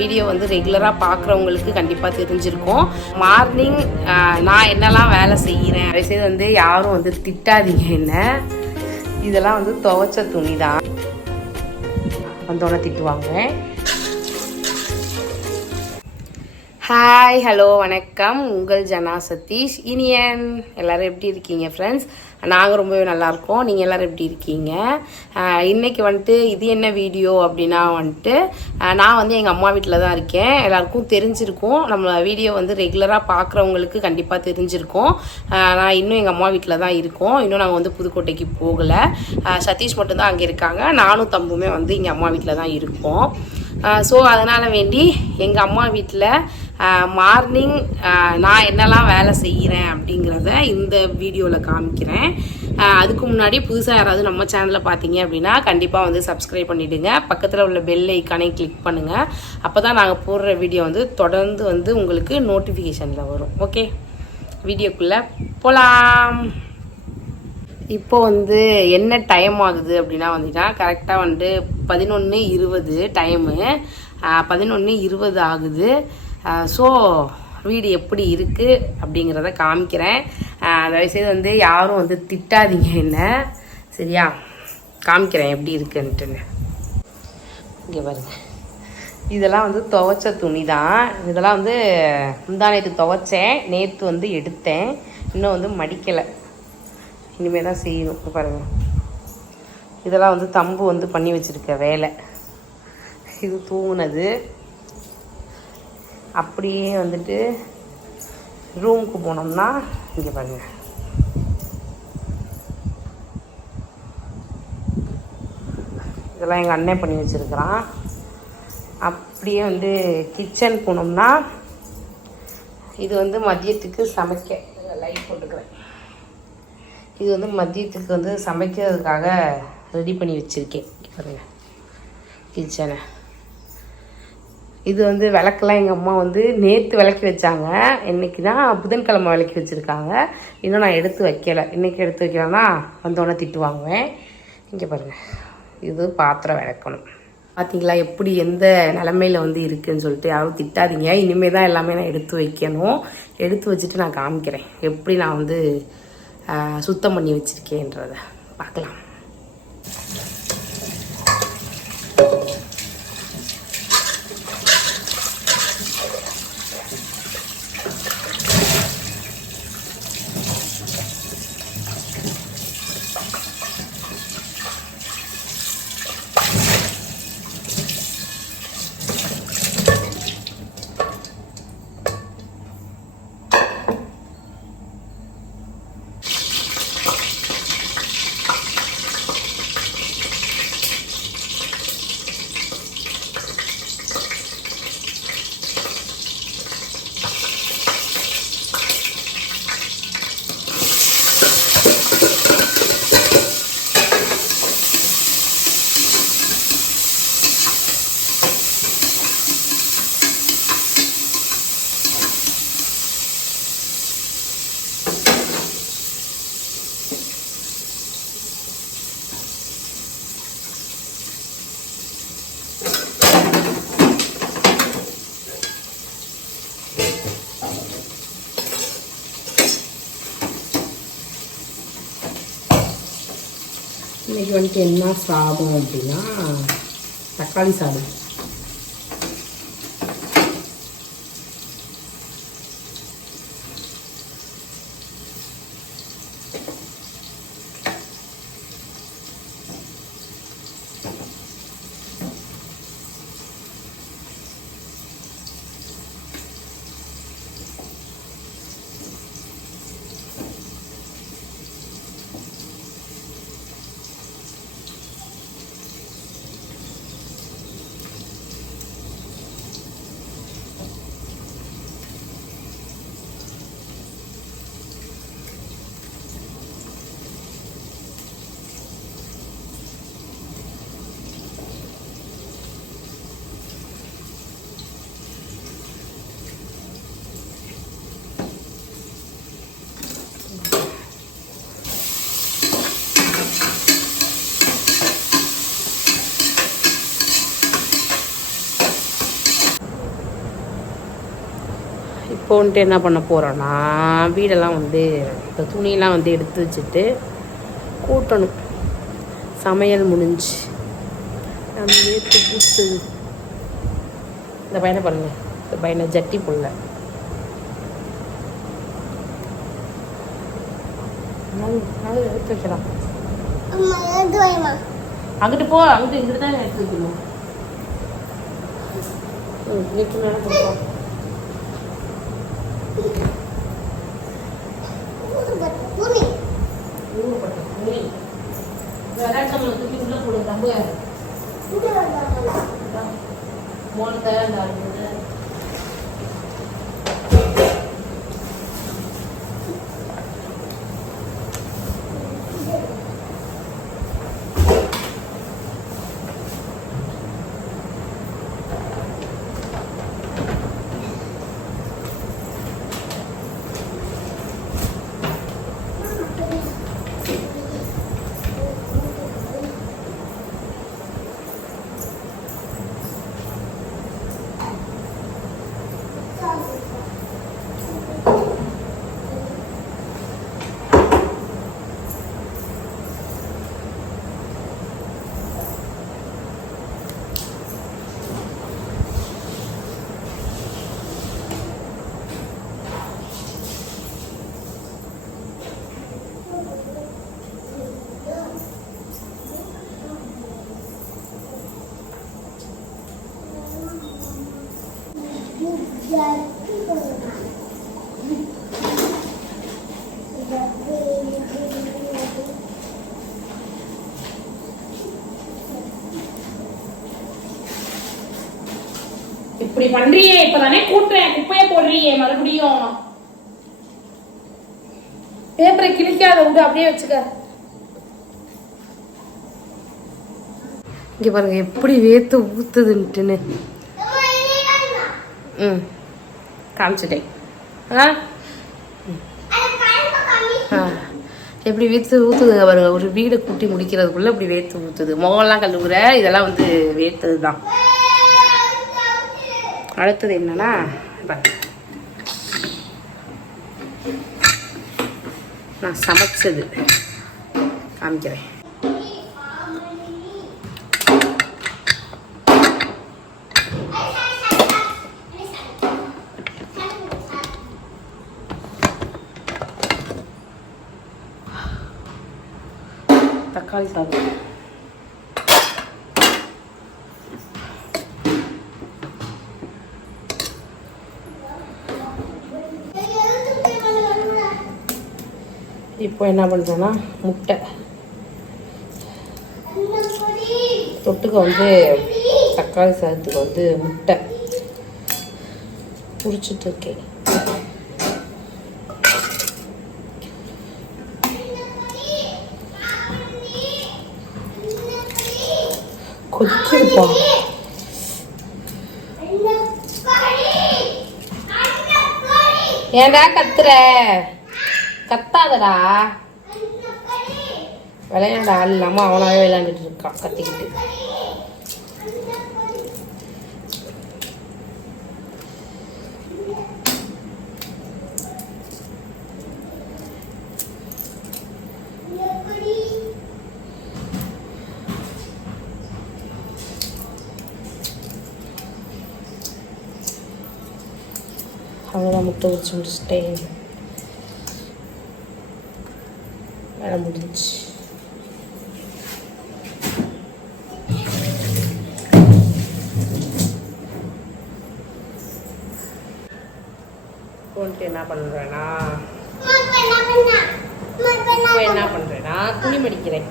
Video வந்து ரெகுலராக பார்க்குறவங்களுக்கு கண்டிப்பாக தெரிஞ்சிருக்கும். மார்னிங் நான் என்னெல்லாம் வேலை செய்கிறேன் தயவுசெய்து வந்து யாரும் வந்து திட்டாதீங்க. என்ன இதெல்லாம் வந்து துவைச்ச துணி தான், வந்தோடனே திட்டுவாங்க. ஹாய், ஹலோ, வணக்கம். உங்கள் ஜனா சதீஷ் இனியன். எல்லோரும் எப்படி இருக்கீங்க ஃப்ரெண்ட்ஸ்? நாங்கள் ரொம்பவே நல்லாயிருக்கோம். நீங்கள் எல்லோரும் எப்படி இருக்கீங்க? இன்றைக்கி வந்துட்டு இது என்ன வீடியோ அப்படின்னா வந்துட்டு நான் வந்து எங்கள் அம்மா வீட்டில் தான் இருக்கேன். எல்லாருக்கும் தெரிஞ்சிருக்கும். நம்ம வீடியோ வந்து ரெகுலராக பார்க்குறவங்களுக்கு கண்டிப்பாக தெரிஞ்சிருக்கும். நான் இன்னும் எங்கள் அம்மா வீட்டில் தான் இருக்கோம். இன்னும் நாங்கள் வந்து புதுக்கோட்டைக்கு போகலை. சதீஷ் மட்டும்தான் அங்கே இருக்காங்க. நானும் தம்புமே வந்து இங்கே அம்மா வீட்டில் தான் இருக்கோம். ஸோ அதனால் வேண்டி எங்கள் அம்மா வீட்டில் மார்னிங் நான் என்னெல்லாம் வேலை செய்கிறேன் அப்படிங்கிறத இந்த வீடியோவில் காமிக்கிறேன். அதுக்கு முன்னாடி புதுசாக யாராவது நம்ம சேனலில் பார்த்தீங்க அப்படின்னா கண்டிப்பாக வந்து சப்ஸ்கிரைப் பண்ணிவிடுங்க. பக்கத்தில் உள்ள பெல் ஐக்கானை கிளிக் பண்ணுங்கள். அப்போ தான் நாங்கள் போடுற வீடியோ வந்து தொடர்ந்து வந்து உங்களுக்கு நோட்டிஃபிகேஷனில் வரும். ஓகே, வீடியோக்குள்ளே போகலாம். இப்போ வந்து என்ன டைம் ஆகுது அப்படின்னா வந்துட்டா கரெக்டாக வந்து 11:20 டைமு. 11:20 ஆகுது. ஸோ வீடு எப்படி இருக்குது அப்படிங்கிறத காமிக்கிறேன். தயவுசெய்து வந்து யாரும் வந்து திட்டாதீங்க என்ன, சரியா? காமிக்கிறேன் எப்படி இருக்குன்ட்டுன்னு. இங்கே பாருங்க, இதெல்லாம் வந்து துவைச்ச துணி தான். இதெல்லாம் வந்து முந்தானேத்து துவைச்சேன், நேற்று வந்து எடுத்தேன். இன்னும் வந்து மடிக்கலை, இனிமேல் தான் செய்யணும். பாருங்கள், இதெல்லாம் வந்து தம்பு வந்து பண்ணி வச்சுருக்க வேலை. இது தூங்குனது. அப்படியே வந்துட்டு ரூமுக்கு போனோம்னா இங்கே பாருங்கள், இதெல்லாம் எங்கள் அண்ணன் பண்ணி வச்சுருக்கிறான். அப்படியே வந்து கிச்சன் போனோம்னா இது வந்து மதியத்துக்கு சமைக்க லைட் போட்டுக்கிறேன். இது வந்து மதியத்துக்கு வந்து சமைக்கிறதுக்காக ரெடி பண்ணி வச்சுருக்கேன். பாருங்கள் கிச்சனை. இது வந்து விளக்கெல்லாம் எங்கள் அம்மா வந்து நேற்று விளக்கி வச்சாங்க. இன்றைக்கி தான் புதன்கிழமை விளக்கி வச்சுருக்காங்க. இன்னும் நான் எடுத்து வைக்கலை. இன்றைக்கி எடுத்து வைக்கிறேன்னா வந்தோடனே திட்டு வாங்குவேன். இங்கே பாருங்கள், இது பாத்திரம் விளக்கணும். பார்த்தீங்களா எப்படி எந்த நிலமையில் வந்து இருக்குதுன்னு சொல்லிட்டு யாரும் திட்டாதீங்க. இனிமேல் தான் எல்லாமே நான் எடுத்து வைக்கணும். எடுத்து வச்சுட்டு நான் காமிக்கிறேன் எப்படி நான் வந்து சுத்தம் பண்ணி வச்சுருக்கேன்றதை பார்க்கலாம். இன்றைக்கி வந்துட்டு என்ன சாதம் அப்படின்னா தக்காளி சாதம். இப்போ வந்துட்டு என்ன பண்ண போகிறோன்னா வீடெல்லாம் வந்து இந்த துணியெல்லாம் வந்து எடுத்து வச்சுட்டு கூட்டணும். சமையல் முடிஞ்சு அந்த வேர்த்து பூத்து. இந்த பையனை பாருங்க, இந்த பையனை ஜட்டி புள்ள எடுத்து வைக்கலாம். அங்கிட்டு போ, அங்கிட்டு இங்கிட்டு தான் எடுத்து வைக்கணும். இப்படி பண்றியே, இப்பதானே கூட்டுறேன், குப்பைய போடுறியே மறுபடியும். பேப்பரை கிழிக்காத விடு, அப்படியே வச்சுக்க. இங்க பாருங்க எப்படி வேத்து ஊத்துதுன்ட்டுன்னு. காமிச்சிட்டேன். எப்படி வேத்து ஊத்துதுங்க பாருங்க. ஒரு வீடை கூட்டி முடிக்கிறதுக்குள்ள இப்படி வேத்து ஊத்துது. முகம்லாம் கழுவுற இதெல்லாம் வந்து வேத்தது தான். அடுத்தது என்னன்னா நான் சமைச்சது காமிக்கிறேன். தக்காளி சாதம், இப்போ என்ன பண்ணுறேன்னா முட்டை தொட்டுக்க வந்து தக்காளி சாதத்துக்கு வந்து முட்டை புரிச்சிட்டு இருக்கேன். கொதிக்குதுப்பா. ஏன்டா கத்துற? கத்தாதடா, விளையாட ஆள் இல்லாம அவனாவே விளையாண்டுட்டு இருக்கான் கத்திக்கிட்டு. அவ்வளோதான், முட்டை வச்சு முடிச்சுட்டேன். வேலை முடிஞ்சு. என்ன பண்றேன்னா துணி மடிக்கிறேன்.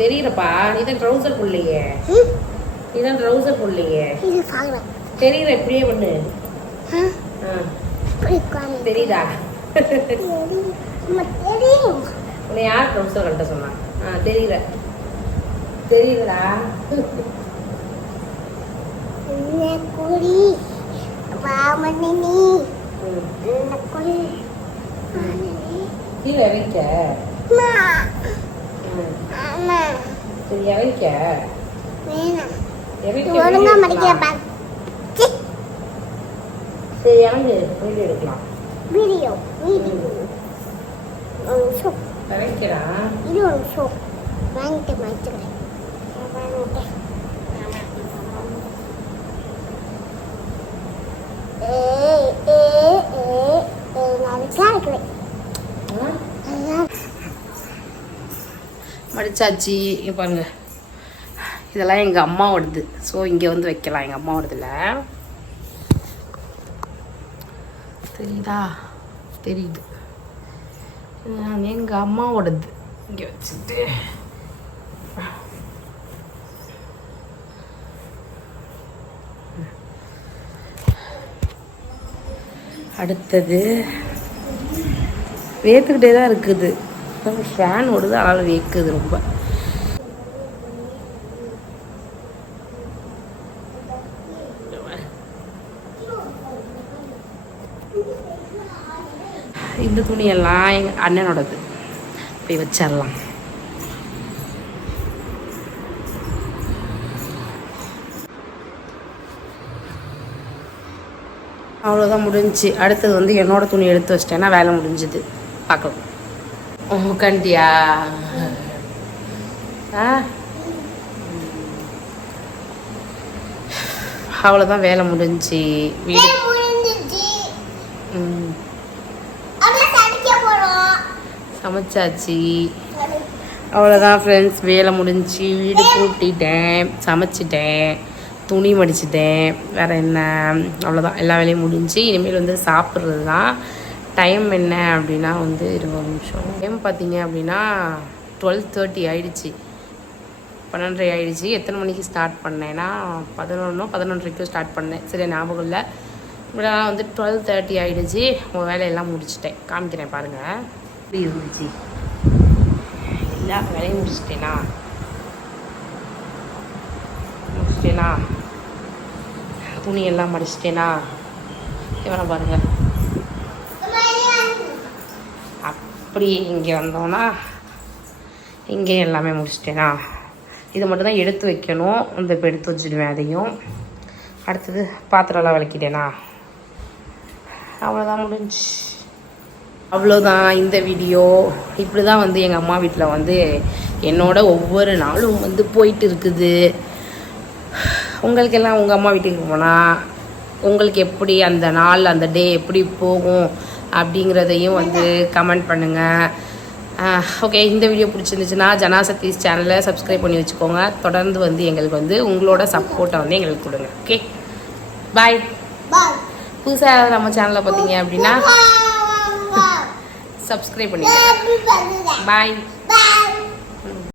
தெரியறப்பா, இதான் ட்ரௌசர் புள்ளையே, இதான் ட்ரௌசர் புள்ளையே தெரியற. இப்படியே பண்ணு. தெரியுதா? உன்னை யார் ட்ரௌசர் கட்ட சொன்னா? தெரியற, தெரியுதா? கீழே இறக்க சரி இறக்க ஒழுங்கா மடிக்க சரி இறங்கு வீடியோ எடுக்கலாம் வீடியோ இறக்கிறா இது ஒரு ஷோ வாங்கிட்டு வச்சுக்கிறேன் மடிச்சாச்சு இங்கே பாருங்க இதெல்லாம் எங்கள் அம்மாவோடது ஸோ இங்கே வந்து வைக்கலாம் எங்கள் அம்மாவோடதுல தெரியுதா தெரியுது எங்கள் அம்மாவோடது இங்கே வச்சுட்டு அடுத்தது வேர்த்துக்கிட்டே தான் இருக்குது ஃபேன் ஓடுது அதனால் வேர்க்குது ரொம்ப இந்த துணியெல்லாம் எங்கள் அண்ணனோடது போய் வச்சிடலாம் அவ்வளோதான் முடிஞ்சிச்சு அடுத்தது வந்து என்னோட துணி எடுத்து வச்சிட்டேன்னா வேலை முடிஞ்சுது பார்க்கலாம் கண்டியா அவ்வளோதான் வேலை முடிஞ்சு வீடு சமைச்சாச்சு அவ்வளோதான் ஃப்ரெண்ட்ஸ் வேலை முடிஞ்சு வீடு கூட்டிட்டேன் சமைச்சிட்டேன் துணி மடிச்சிட்டேன் வேறு என்ன அவ்வளோதான் எல்லா வேலையும் முடிஞ்சு இனிமேல் வந்து சாப்பிட்றது தான் டைம் என்ன அப்படின்னா வந்து 20 நிமிஷம் டைம் பார்த்தீங்க அப்படின்னா 12:30 ஆகிடுச்சி 12:30 ஆகிடுச்சி எத்தனை மணிக்கு ஸ்டார்ட் பண்ணேன்னா 11:30 ஸ்டார்ட் பண்ணேன் சரி ஞாபகம் இல்லை இப்படிலாம் வந்து 12:30 ஆகிடுச்சி உங்கள் வேலையெல்லாம் முடிச்சிட்டேன் காமிக்கிறேன் பாருங்கள் இப்படி இருந்துச்சு எல்லா வேலையும் முடிச்சிட்டேனா துணியெல்லாம் மடிச்சிட்டேனா இவனை பாருங்கள் அப்படி இங்கே வந்தோன்னா இங்கே எல்லாமே முடிச்சிட்டேனா இதை மட்டும் தான் எடுத்து வைக்கணும் இந்த இப்போ எடுத்து வச்சுடுவேன் அதையும் அடுத்தது பாத்திரம்லாம் விளக்கிட்டேனா அவ்வளோதான் முடிஞ்சு அவ்வளோதான் இந்த வீடியோ இப்படி தான் வந்து எங்கள் அம்மா வீட்டில் வந்து என்னோட ஒவ்வொரு நாளும் வந்து போயிட்டு இருக்குது உங்களுக்கெல்லாம் உங்கள் அம்மா வீட்டுக்கு போனால் உங்களுக்கு எப்படி அந்த நாள் அந்த டே எப்படி போகும் அப்படிங்கிறதையும் வந்து கமெண்ட் பண்ணுங்கள் ஓகே இந்த வீடியோ பிடிச்சிருந்துச்சுன்னா ஜனா சதீஷ் சேனலை சப்ஸ்கிரைப் பண்ணி வச்சுக்கோங்க தொடர்ந்து வந்து எங்களுக்கு வந்து உங்களோட சப்போர்ட்டை வந்து எங்களுக்கு கொடுங்க ஓகே பாய் புதுசாக நம்ம சேனலை பார்த்தீங்க அப்படின்னா சப்ஸ்கிரைப் பண்ணிடுங்க பாய்